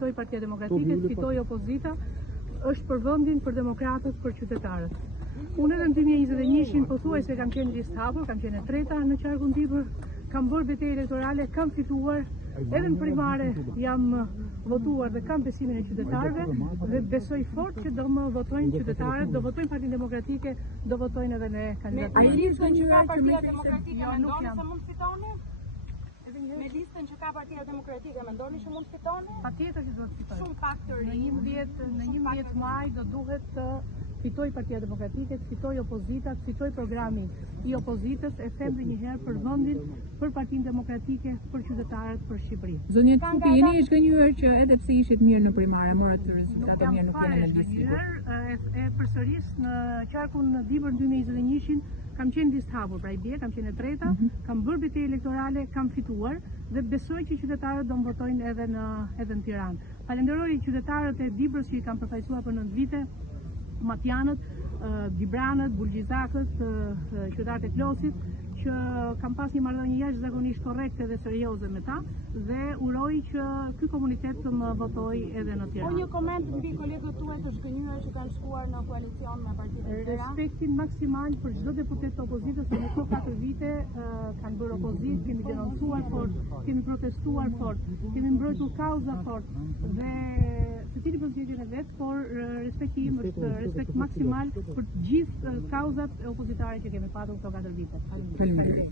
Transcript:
fitoj Partia Demokratike, të fitoj opozita, është për vendin, për demokratët, për qytetarët. Unë edhe në 2021 pothuajse kam qenë listë hapur, kam qenë e treta në qarkun tipër, kam bërë betejë elektorale, kam fituar, edhe në primare jam votuar dhe kam besimin e qytetarëve dhe besoj fort që do më votojnë qytetarët, do votojnë Partinë Demokratike, do votojnë edhe në kandidaturën. Me listën që ka Partia Demokratike, mendoni se mund fitoni? Me listën që ka Partia Demokratike, mendoni që mund fitoni? Patjetër që do të fitojë. Shumë pak të rinj. Në 11 maj do duhet të fitoj Partia Demokratike, të fitoj opozita, të fitoj programi i opozitës, e them edhe një herë për vendin, për Partinë Demokratike, për qytetarët, për Shqipërinë. Zonja Çupi, jeni e zgënjur që edhe pse ishit mirë në primare, morët rezultate mirë, nuk jeni në listë. E përsëris në qarkun në dhibër 2021 kam qenë listë hapur, pra i bie, kam qenë e treta, kam bërë betejë elektorale, kam fituar dhe besoj që qytetarët do më votojnë edhe në Tiranë. Falenderoj qytetarët e Dibrës që i kam përfaqësuar për 9 vite, Matjanët, Dibranët, Bulgjizakët, qytetarët e Klosit, që kam pas një marrëdhënie jashtëzakonisht korrekte dhe serioze me ta dhe uroj që ky komunitet të më votojë edhe në Tiranë. Po një koment mbi kolegët tuaj të zgënjur që kanë shkuar në koalicion me Partinë e Tiranë. Respektin maksimal për çdo deputet të opozitës që në këto 4 vite kanë bërë opozitë, kemi denoncuar fort, kemi protestuar fort, kemi mbrojtur kauza fort dhe secili për zgjedhjen e vet, por respekti im është respekt maksimal për të gjithë kauzat e opozitare që kemi patur këto 4 vite. Faleminderit.